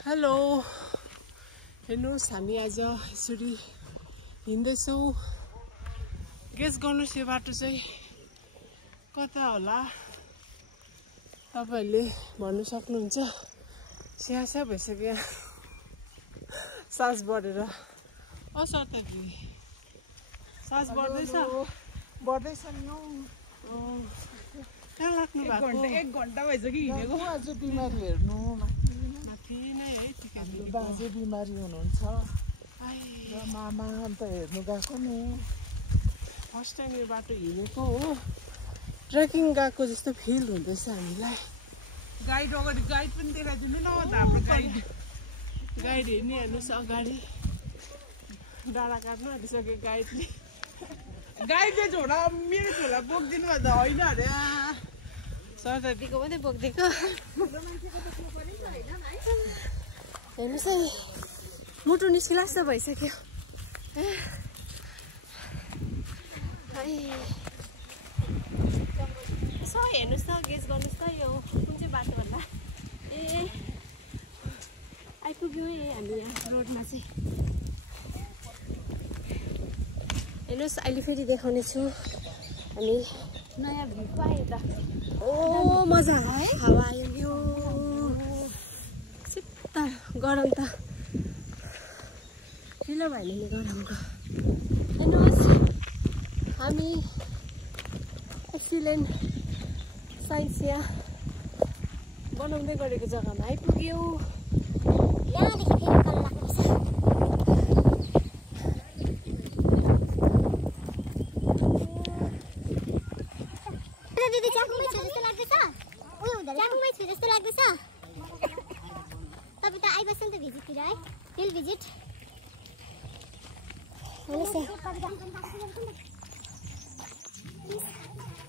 hello हेर्नुहोस् हामी आज यसरी हिँड्दैछौँ गेस गर्नुहोस् यो बाटो चाहिँ कता होला तपाईहरुले भन्नु सक्नुहुन्छ स्याहास्या भइसक्यो सास बढेर असर्तकी सास बढ्दैछ नि हौ कहाँ लाग्नु भएको 1 घण्टा भइसक्यो हिँडेको आज बिमारी हेर्नु माथि नै है हाम्रो बाजे बिमारी हुनुहुन्छ र मामा अन्त हेर्नु गएको नि फर्स्ट टाइम यो बाटो हिँडेको हो ट्रेकिङ गएको जस्तो फिल हुँदैछ हामीलाई गाइड अगाडि गाइड पनि देखाइदिनु न हाम्रो गाइड हेर्ने हेर्नुहोस् अगाडि डाँडा काट्नु आँटिसक्यो गाइडले गाइडले झोला मेरो झोला बोकिदिनु भन्दा होइन अरे सरदारजीको मात्रै बोकिदिएको हेर्नुहोस् है मुटु निस्किला जस्तो भइसक्यो यसो हेर्नुहोस् न गेस गर्नुहोस् त यो कुन चाहिँ बाटो होला ए आइपुग्यौँ है हामी यहाँ रोडमा चाहिँ हेर्नुहोस् अहिले फेरि देखाउने छु हामी नयाँ भ्यू पाएँ त ओ मजा है हावा आयो यो शीतल गरम त ढिलो भयो नि गरमको हेर्नुहोस् हामी एक्सिलेन्ट साइन्स यहाँ बनाउँदै गरेको जग्गामा आइपुग्यौँ यहाँदेखि फेरि तल लाग्नुपर्छ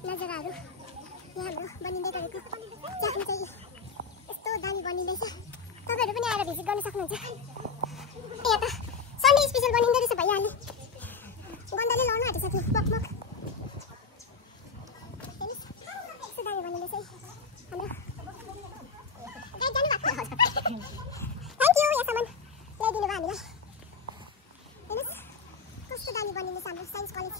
नजाराहरू यहाँ हाम्रो बनिँदै गरेको चाख्नु चाहिँ यस्तो दामी बनिँदैछ तपाईँहरू पनि आएर भिजिट गर्न सक्नुहुन्छ यहाँ त सन्डे स्पेसल बनिँदै रहेछ भइहाल्यो गन्धले लाउनु आँटिसक्यो पकमक हेर्नुहोस् यस्तो दामी बनिँदैछ है हाम्रो थ्याङ्क यू यहाँसम्म ल्याइदिनु भयो हामीलाई हेर्नुहोस् कस्तो दामी बनिँदैछ हाम्रो साइन्स कलेज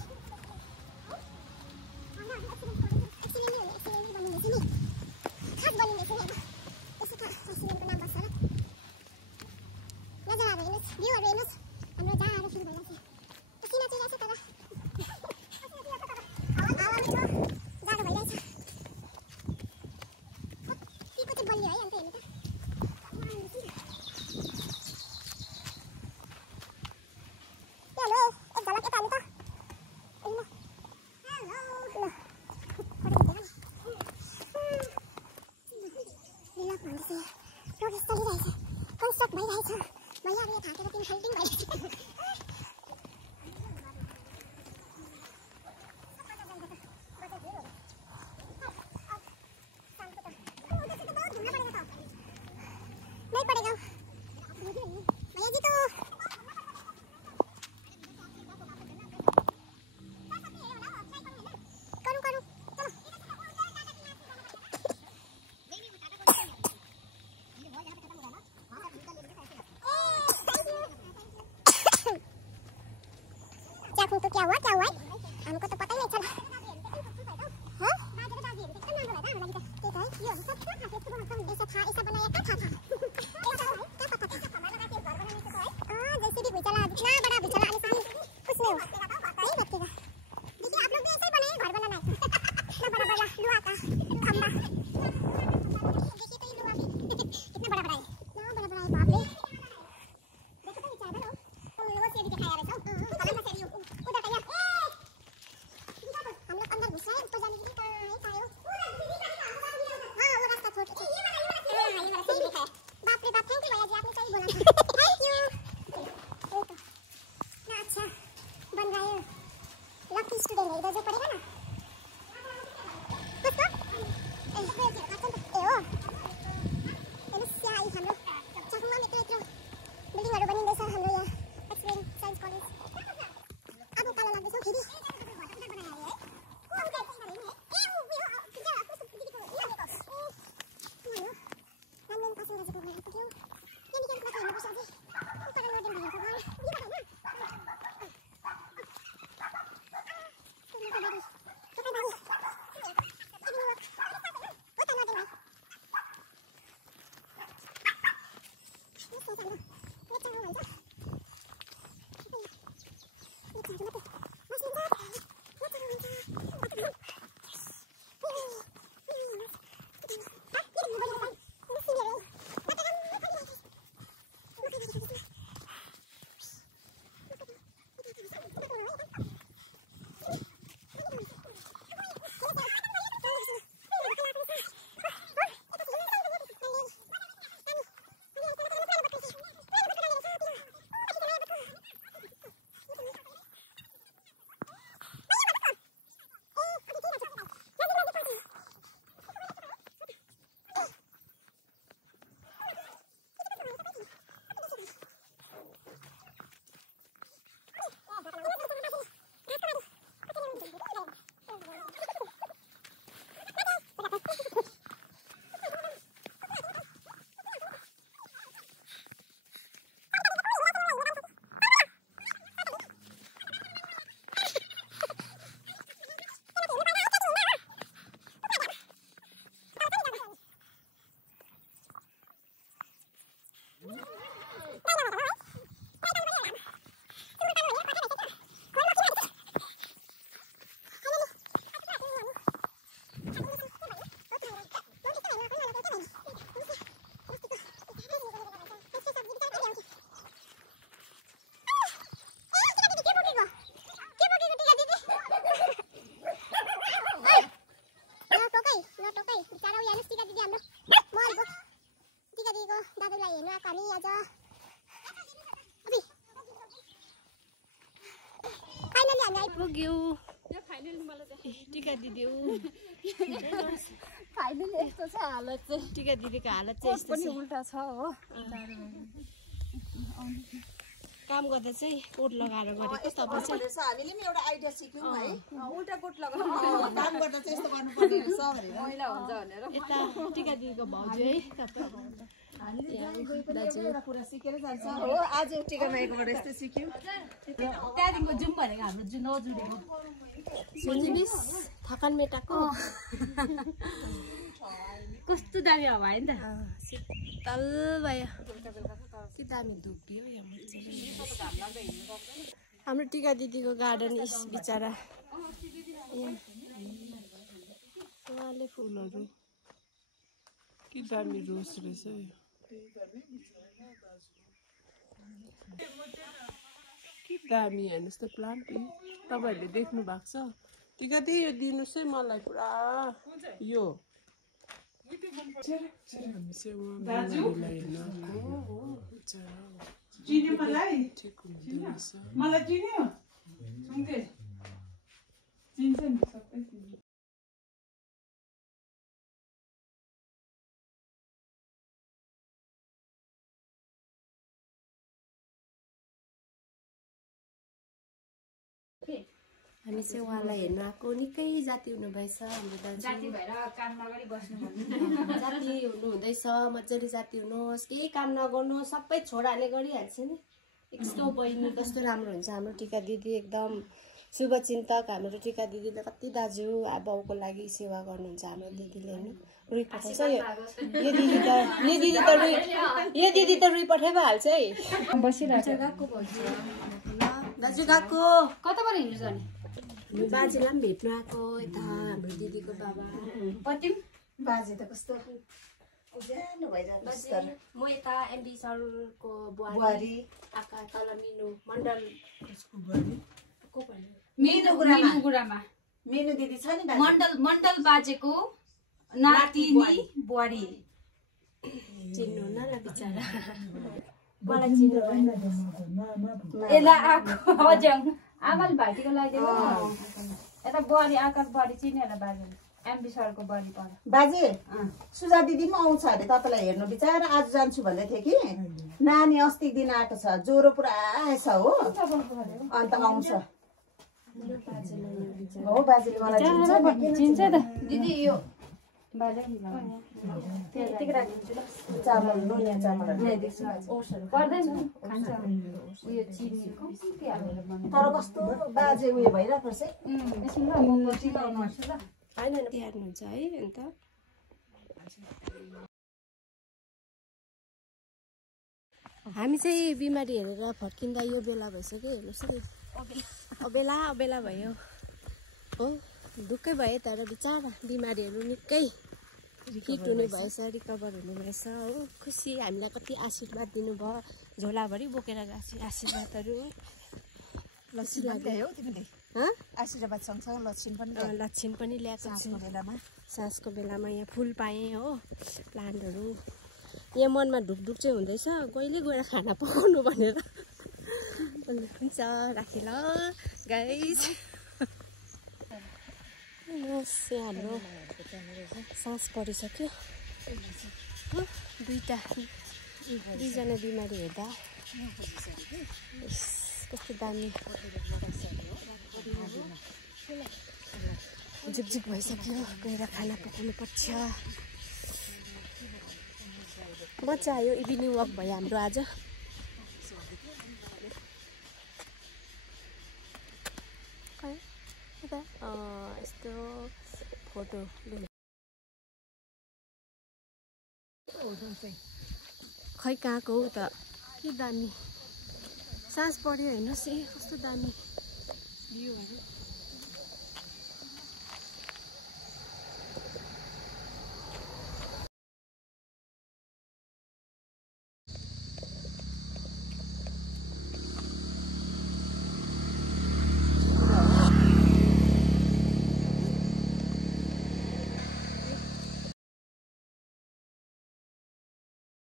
तो क्या हुआ हमको तो पता ही नहीं चला हाँ ऐसा बनाया क्या था जैसे भी भूचला इतना बड़ा भूचला इंसान कुछ नहीं हुआ नहीं बचेगा देखिए आप लोग भी ऐसे ही बनाए घर बनाना है इतना बड़ा बड़ा लोहा का खंबा देखिए तो ये लोहा भी कितना बड़ा बड़ा है बाप रे देखो तो विचार बनो तुम लोगों से भी दिखाया रहा था पुग्यो टिका दिदी फाइनली यस्तो छ हालत चाहिँ टिका दिदीको हालत चाहिँ यस्तो पनि उल्टा छ हो काम गर्दा चाहिँ कोट लगाएर गरेको तपाईँ चाहिँ हामीले पनि एउटा आइडिया सिक्यौँ है उल्टा कोट लगाउनु काम गर्दा चाहिँ यस्तो गर्नुपर्ने रहेछ भनेर मैला हुन्छ भनेर यता टिका दिदीको भाउजू है तपाईँ एउटा कुरा सिकेर जान्छ हो आज टिका माईकोबाट यस्तो सिक्यौँ त्यहाँदेखिको जाउँ भनेको हाम्रो नजुडेको सन्जिबिस थकान मेटाको कस्तो दामी हावा है नि त शीतल भयो के दामी धुप्यो हाम्रो टिका दिदीको गार्डन इस बिचरा उहाँले फुलहरू के दामी रोस रहेछ के दामी हेर्नुहोस् त प्लान्ट तपाईँहरूले देख्नु भएको छ टिका दिदी यो दिनुहोस् है मलाई पुरा यो हामी चाहिँ उहाँलाई हेर्न आएको निकै जाति हुनुभएछ हाम्रो दाजु जाति भएर काममा अगाडि बस्नु जाति हुनुहुँदैछ मजाले जाति हुनुहोस् केही काम नगर्नु सबै छोराले गरिहाल्छ नि यस्तो बहिनी कस्तो राम्रो हुन्छ हाम्रो टिका दिदी एकदम शुभचिन्तक हाम्रो टिका दिदीले कति दाजु बाउको लागि सेवा गर्नुहुन्छ हाम्रो दिदीले नि रुई पठाउँछ यो दिदी त रुई पठाइहाल्छ है बसिरहेको दाजु गएको कताबाट हिँड्नु जाने बाजेलाई पनि भेट्नु आएको यता हाम्रो दिदीको बाबा पतिम बाजे त कस्तो उज्यालो भइरहेको म यता एमडी सरको बुहारी आका तल मिनु मण्डल मेनु गुरामा मेनु दिदी छ नि मण्डल बाजेको नातिनी बुहारी चिन्नु न ल बिचारा मलाई चिन्नु एला आको हजुर आमाले भाइटीको लागि यता बुहारी आकाश बुहारी चिनेर बाजे एमबी सरको बुहारी पर बाजे सुजा दिदी पनि आउँछ अरे तपाईँलाई हेर्नु बिचारा आज जान्छु भन्दै थियो कि नानी अस्तिको दिन आएको छ ज्वरो पुरा आएछ हो अन्त आउँछ हो बाजेले मलाई चिन्छ त दिदी यो चामल नुनिया चामल तर कस्तो बाजे उयो भइरहेको रहेछ तिहार्नुहुन्छ है अन्त हामी चाहिँ बिमारी हेरेर फर्किँदा यो बेला भइसक्यो हेर्नुहोस् नि अबेला भयो हो दुःखै भयो तर बिचारा बिमारीहरू निकै फिट हुने भएछ रिकभर हुने भएछ हो खुसी हामीलाई कति आशीर्वाद दिनुभयो झोलाभरि बोकेर गएको छु आशीर्वादहरू लक्षण ल्यायो तिमीले आशीर्वाद सँगसँगै लक्षण पनि ल्याएको छु बेलामा साँझको बेलामा यहाँ फुल पाएँ हो प्लान्टहरू यहाँ मनमा ढुकढुक चाहिँ हुँदैछ कहिले गएर खाना पकाउनु भनेर हुन्छ राखेँ ल गाइस हाम्रो सास परिसक्यो हो दुईजना बिमारी हेर्दा कस्तो दामी झुकझुक भइसक्यो गएर खाना पकाउनु पर्छ मजा आयो इभिनिङ वक भयो हाम्रो आज यस्तो फोटो खै कहाँको हो त के दामी सास पऱ्यो हेर्नुहोस् कस्तो दामी भ्यूहरू